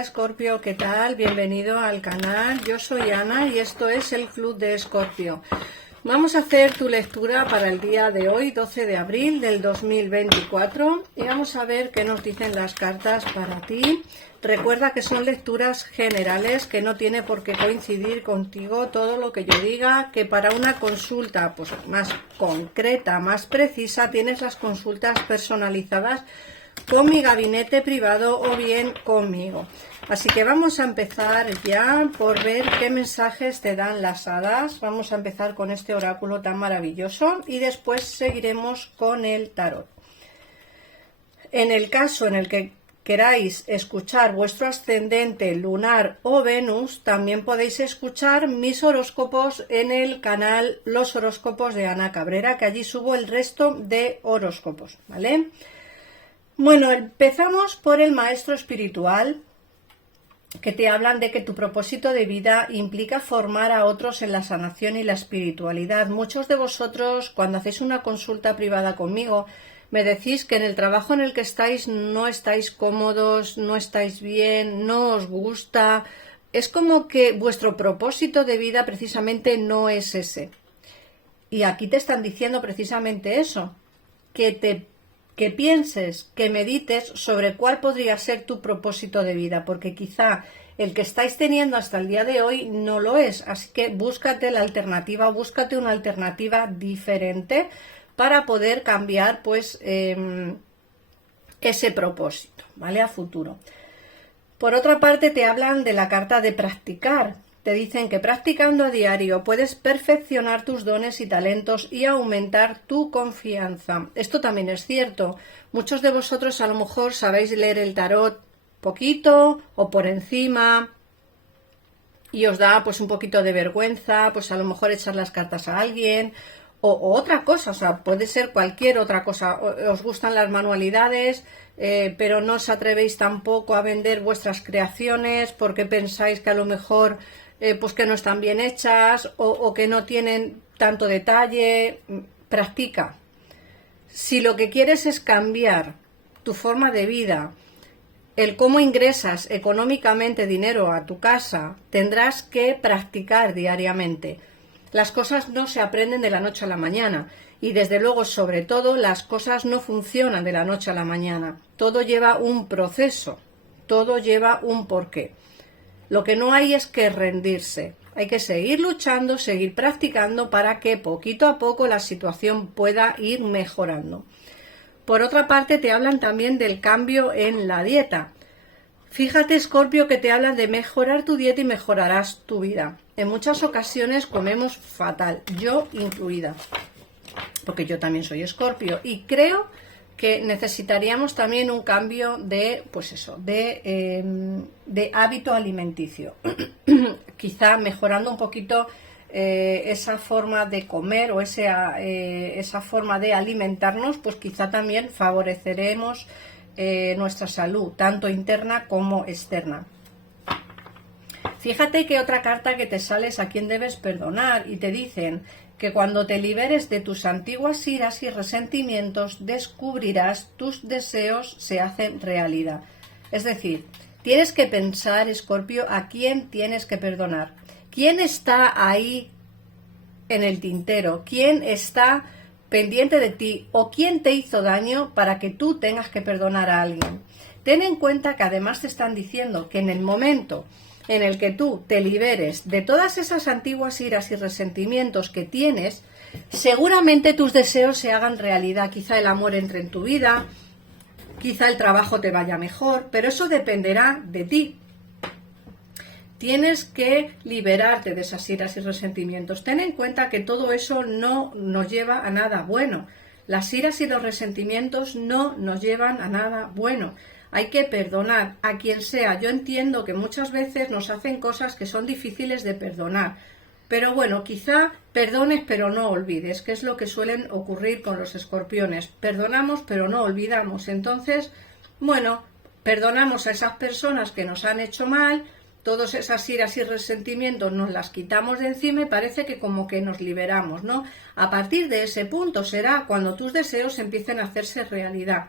Hola Escorpio, ¿qué tal? Bienvenido al canal. Yo soy Ana y esto es el Club de Escorpio. Vamos a hacer tu lectura para el día de hoy, 12 de abril del 2024, y vamos a ver qué nos dicen las cartas para ti. Recuerda que son lecturas generales, que no tiene por qué coincidir contigo todo lo que yo diga, que para una consulta pues, más concreta, más precisa, tienes las consultas personalizadas con mi gabinete privado o bien conmigo. Así que vamos a empezar ya por ver qué mensajes te dan las hadas. Vamos a empezar con este oráculo tan maravilloso y después seguiremos con el tarot. En el caso en el que queráis escuchar vuestro ascendente lunar o Venus, también podéis escuchar mis horóscopos en el canal Los Horóscopos de Ana Cabrera, que allí subo el resto de horóscopos, ¿vale? Bueno, empezamos por el maestro espiritual, que te hablan de que tu propósito de vida implica formar a otros en la sanación y la espiritualidad. Muchos de vosotros, cuando hacéis una consulta privada conmigo, me decís que en el trabajo en el que estáis no estáis cómodos, no estáis bien, no os gusta. Es como que vuestro propósito de vida precisamente no es ese. Y aquí te están diciendo precisamente eso, que pienses, que medites sobre cuál podría ser tu propósito de vida, porque quizá el que estáis teniendo hasta el día de hoy no lo es, así que búscate la alternativa, búscate una alternativa diferente para poder cambiar pues ese propósito, ¿vale? A futuro. Por otra parte, te hablan de la carta de practicar. Te dicen que practicando a diario puedes perfeccionar tus dones y talentos y aumentar tu confianza. Esto también es cierto. Muchos de vosotros a lo mejor sabéis leer el tarot poquito o por encima y os da pues un poquito de vergüenza, pues a lo mejor echar las cartas a alguien o otra cosa, o sea, puede ser cualquier otra cosa. Os gustan las manualidades, pero no os atrevéis tampoco a vender vuestras creaciones porque pensáis que a lo mejor pues que no están bien hechas o que no tienen tanto detalle. Practica. Si lo que quieres es cambiar tu forma de vida, el cómo ingresas económicamente dinero a tu casa, tendrás que practicar diariamente. Las cosas no se aprenden de la noche a la mañana y desde luego, sobre todo, las cosas no funcionan de la noche a la mañana. Todo lleva un proceso, todo lleva un porqué. Lo que no hay es que rendirse. Hay que seguir luchando, seguir practicando para que poquito a poco la situación pueda ir mejorando. Por otra parte, te hablan también del cambio en la dieta. Fíjate, Escorpio, que te hablan de mejorar tu dieta y mejorarás tu vida. En muchas ocasiones comemos fatal, yo incluida, porque yo también soy Escorpio y creo que necesitaríamos también un cambio de, pues eso, de hábito alimenticio. Quizá mejorando un poquito esa forma de comer o esa forma de alimentarnos, pues quizá también favoreceremos nuestra salud, tanto interna como externa. Fíjate que otra carta que te sale es a quién debes perdonar y te dicen que cuando te liberes de tus antiguas iras y resentimientos descubrirás tus deseos se hacen realidad. Es decir, tienes que pensar, Escorpio, a quién tienes que perdonar. ¿Quién está ahí en el tintero? ¿Quién está pendiente de ti? ¿O quién te hizo daño para que tú tengas que perdonar a alguien? Ten en cuenta que además te están diciendo que en el momento en el que tú te liberes de todas esas antiguas iras y resentimientos que tienes, seguramente tus deseos se hagan realidad. Quizá el amor entre en tu vida, quizá el trabajo te vaya mejor, pero eso dependerá de ti. Tienes que liberarte de esas iras y resentimientos. Ten en cuenta que todo eso no nos lleva a nada bueno. Las iras y los resentimientos no nos llevan a nada bueno. Hay que perdonar a quien sea. Yo entiendo que muchas veces nos hacen cosas que son difíciles de perdonar. Pero bueno, quizá perdones pero no olvides, que es lo que suelen ocurrir con los escorpiones. Perdonamos pero no olvidamos. Entonces, bueno, perdonamos a esas personas que nos han hecho mal, todas esas iras y resentimientos nos las quitamos de encima y parece que como que nos liberamos, ¿no? A partir de ese punto será cuando tus deseos empiecen a hacerse realidad.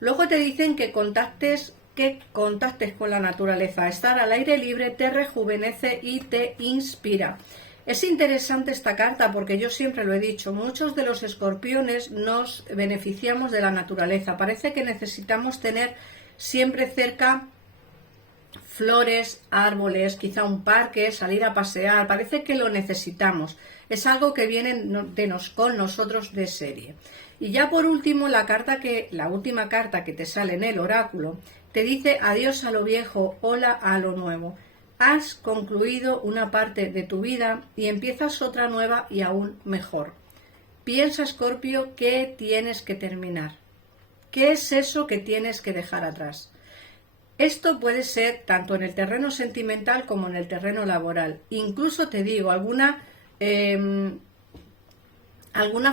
Luego te dicen que contactes que contactes con la naturaleza. Estar al aire libre te rejuvenece y te inspira. Es interesante esta carta porque yo siempre lo he dicho, muchos de los escorpiones nos beneficiamos de la naturaleza. Parece que necesitamos tener siempre cerca flores, árboles, quizá un parque, salir a pasear. Parece que lo necesitamos. Es algo que viene con nosotros de serie. Y ya por último, la última carta que te sale en el oráculo te dice adiós a lo viejo, hola a lo nuevo. Has concluido una parte de tu vida y empiezas otra nueva y aún mejor. Piensa, Escorpio, ¿qué tienes que terminar? ¿Qué es eso que tienes que dejar atrás? Esto puede ser tanto en el terreno sentimental como en el terreno laboral. Incluso te digo, alguna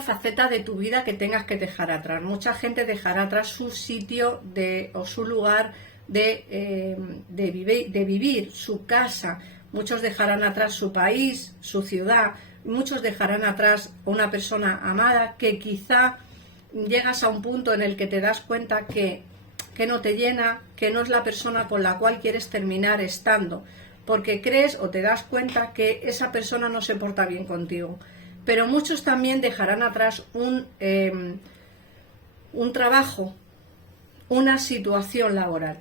faceta de tu vida que tengas que dejar atrás. Mucha gente dejará atrás su sitio o su lugar de vivir, su casa. Muchos dejarán atrás su país, su ciudad. Muchos dejarán atrás una persona amada que quizá llegas a un punto en el que te das cuenta que no te llena, que no es la persona con la cual quieres terminar estando, porque crees o te das cuenta que esa persona no se porta bien contigo. Pero muchos también dejarán atrás un trabajo, una situación laboral.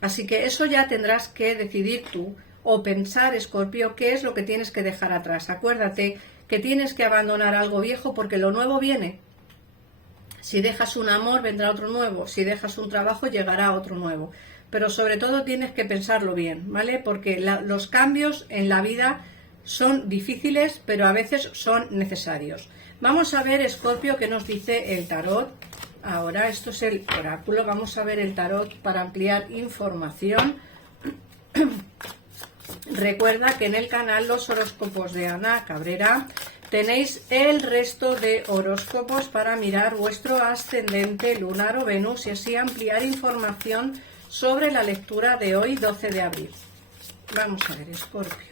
Así que eso ya tendrás que decidir tú o pensar, Escorpio, qué es lo que tienes que dejar atrás. Acuérdate que tienes que abandonar algo viejo porque lo nuevo viene. Si dejas un amor, vendrá otro nuevo. Si dejas un trabajo, llegará otro nuevo. Pero sobre todo tienes que pensarlo bien, ¿vale? Porque los cambios en la vida son difíciles, pero a veces son necesarios. Vamos a ver, Escorpio, qué nos dice el tarot. Ahora, esto es el oráculo. Vamos a ver el tarot para ampliar información. Recuerda que en el canal Los Horóscopos de Ana Cabrera tenéis el resto de horóscopos para mirar vuestro ascendente, lunar o Venus y así ampliar información sobre la lectura de hoy, 12 de abril. Vamos a ver, Escorpio.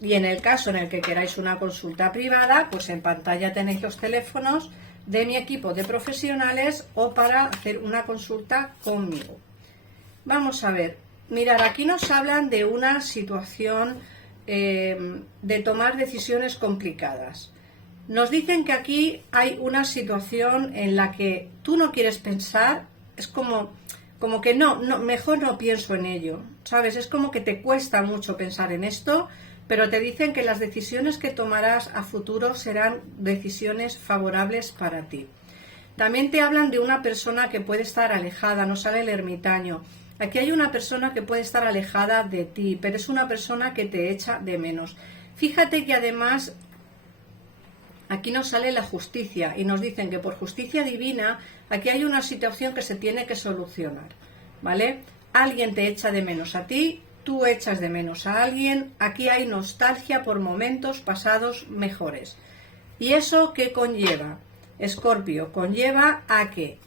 Y en el caso en el que queráis una consulta privada, pues en pantalla tenéis los teléfonos de mi equipo de profesionales o para hacer una consulta conmigo. Vamos a ver. Mirad, aquí nos hablan de una situación de tomar decisiones complicadas. Nos dicen que aquí hay una situación en la que tú no quieres pensar, es como que no, mejor no pienso en ello, ¿sabes? Es como que te cuesta mucho pensar en esto, pero te dicen que las decisiones que tomarás a futuro serán decisiones favorables para ti. También te hablan de una persona que puede estar alejada, nos sale el ermitaño. Aquí hay una persona que puede estar alejada de ti, pero es una persona que te echa de menos. Fíjate que además aquí nos sale la justicia y nos dicen que por justicia divina aquí hay una situación que se tiene que solucionar, ¿vale? Alguien te echa de menos a ti, tú echas de menos a alguien, aquí hay nostalgia por momentos pasados mejores. ¿Y eso qué conlleva? Escorpio, conlleva a que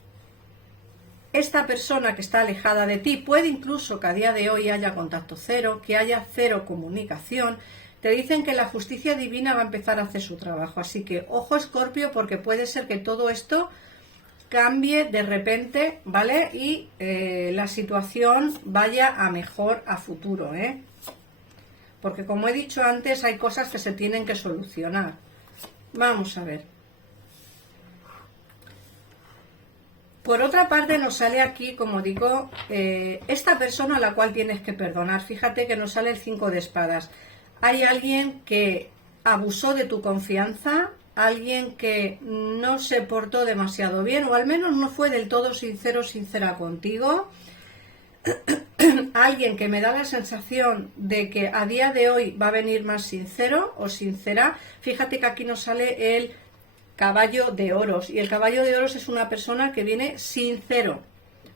esta persona que está alejada de ti, puede incluso que a día de hoy haya contacto cero, que haya cero comunicación, te dicen que la justicia divina va a empezar a hacer su trabajo. Así que ojo, Escorpio, porque puede ser que todo esto cambie de repente, ¿vale? Y la situación vaya a mejor a futuro, ¿eh? Porque como he dicho antes, hay cosas que se tienen que solucionar. Vamos a ver. Por otra parte nos sale aquí, como digo, esta persona a la cual tienes que perdonar. Fíjate que nos sale el 5 de espadas. Hay alguien que abusó de tu confianza, alguien que no se portó demasiado bien o al menos no fue del todo sincero, sincera contigo. Alguien que me da la sensación de que a día de hoy va a venir más sincero o sincera. Fíjate que aquí nos sale el caballo de oros y el caballo de oros es una persona que viene sincero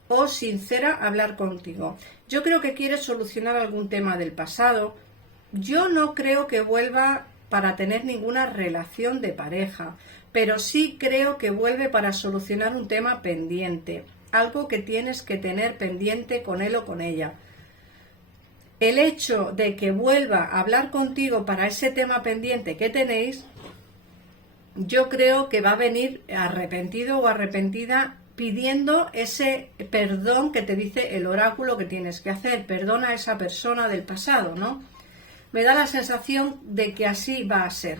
o sincera a hablar contigo. Yo creo que quieres solucionar algún tema del pasado. Yo no creo que vuelva para tener ninguna relación de pareja, pero sí creo que vuelve para solucionar un tema pendiente, algo que tienes que tener pendiente con él o con ella. El hecho de que vuelva a hablar contigo para ese tema pendiente que tenéis, yo creo que va a venir arrepentido o arrepentida pidiendo ese perdón que te dice el oráculo que tienes que hacer. Perdona a esa persona del pasado, ¿no? Me da la sensación de que así va a ser.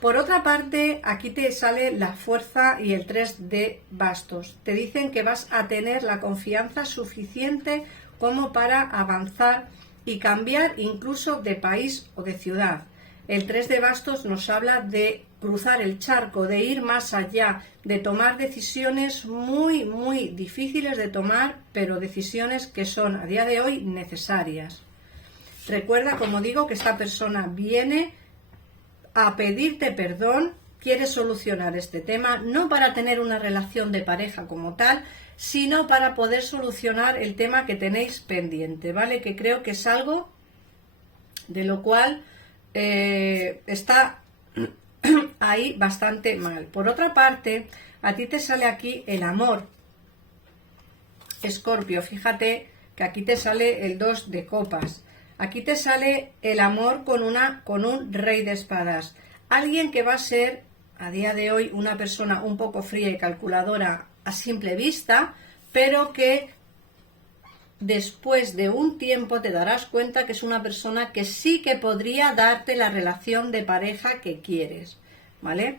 Por otra parte, aquí te sale la fuerza y el 3 de bastos. Te dicen que vas a tener la confianza suficiente como para avanzar y cambiar incluso de país o de ciudad. El 3 de bastos nos habla de cruzar el charco, de ir más allá, de tomar decisiones muy, muy difíciles de tomar, pero decisiones que son a día de hoy necesarias. Recuerda, como digo, que esta persona viene a pedirte perdón, quiere solucionar este tema, no para tener una relación de pareja como tal, sino para poder solucionar el tema que tenéis pendiente, ¿vale? Que creo que es algo de lo cual está ahí bastante mal. Por otra parte, a ti te sale aquí el amor, Escorpio. Fíjate que aquí te sale el 2 de copas. Aquí te sale el amor con un rey de espadas. Alguien que va a ser, a día de hoy, una persona un poco fría y calculadora a simple vista, pero que después de un tiempo te darás cuenta que es una persona que sí que podría darte la relación de pareja que quieres, ¿vale?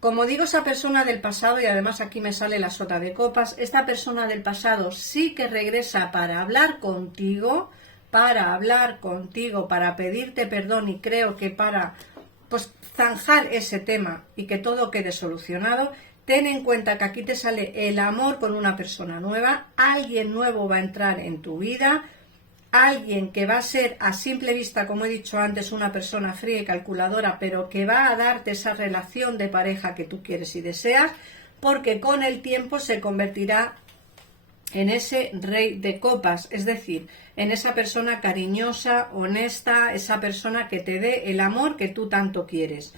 Como digo, esa persona del pasado, y además aquí me sale la sota de copas, esta persona del pasado sí que regresa para hablar contigo, para pedirte perdón, y creo que para pues zanjar ese tema y que todo quede solucionado. Ten en cuenta que aquí te sale el amor con una persona nueva, alguien nuevo va a entrar en tu vida, alguien que va a ser a simple vista, como he dicho antes, una persona fría y calculadora, pero que va a darte esa relación de pareja que tú quieres y deseas, porque con el tiempo se convertirá en ese rey de copas, es decir, en esa persona cariñosa, honesta, esa persona que te dé el amor que tú tanto quieres.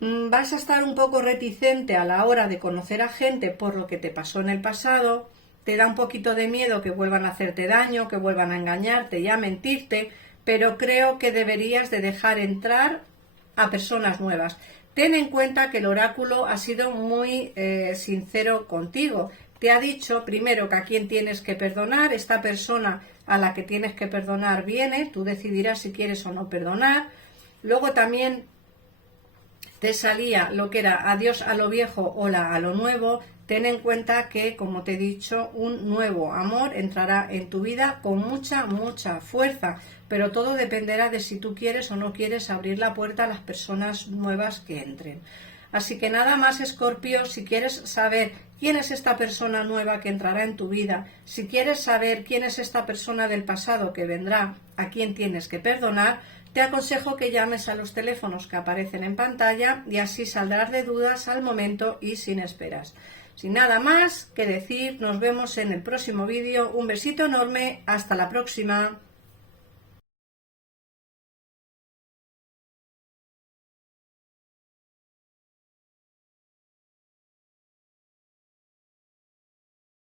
Vas a estar un poco reticente a la hora de conocer a gente por lo que te pasó en el pasado, te da un poquito de miedo que vuelvan a hacerte daño, que vuelvan a engañarte y a mentirte, pero creo que deberías de dejar entrar a personas nuevas. Ten en cuenta que el oráculo ha sido muy sincero contigo. Te ha dicho primero que a quién tienes que perdonar, esta persona a la que tienes que perdonar viene, tú decidirás si quieres o no perdonar. Luego también te salía lo que era adiós a lo viejo, hola a lo nuevo. Ten en cuenta que, como te he dicho, un nuevo amor entrará en tu vida con mucha, mucha fuerza, pero todo dependerá de si tú quieres o no quieres abrir la puerta a las personas nuevas que entren. Así que nada más, Escorpio, si quieres saber quién es esta persona nueva que entrará en tu vida, si quieres saber quién es esta persona del pasado que vendrá, a quien tienes que perdonar, te aconsejo que llames a los teléfonos que aparecen en pantalla y así saldrás de dudas al momento y sin esperas. Sin nada más que decir, nos vemos en el próximo vídeo. Un besito enorme, hasta la próxima.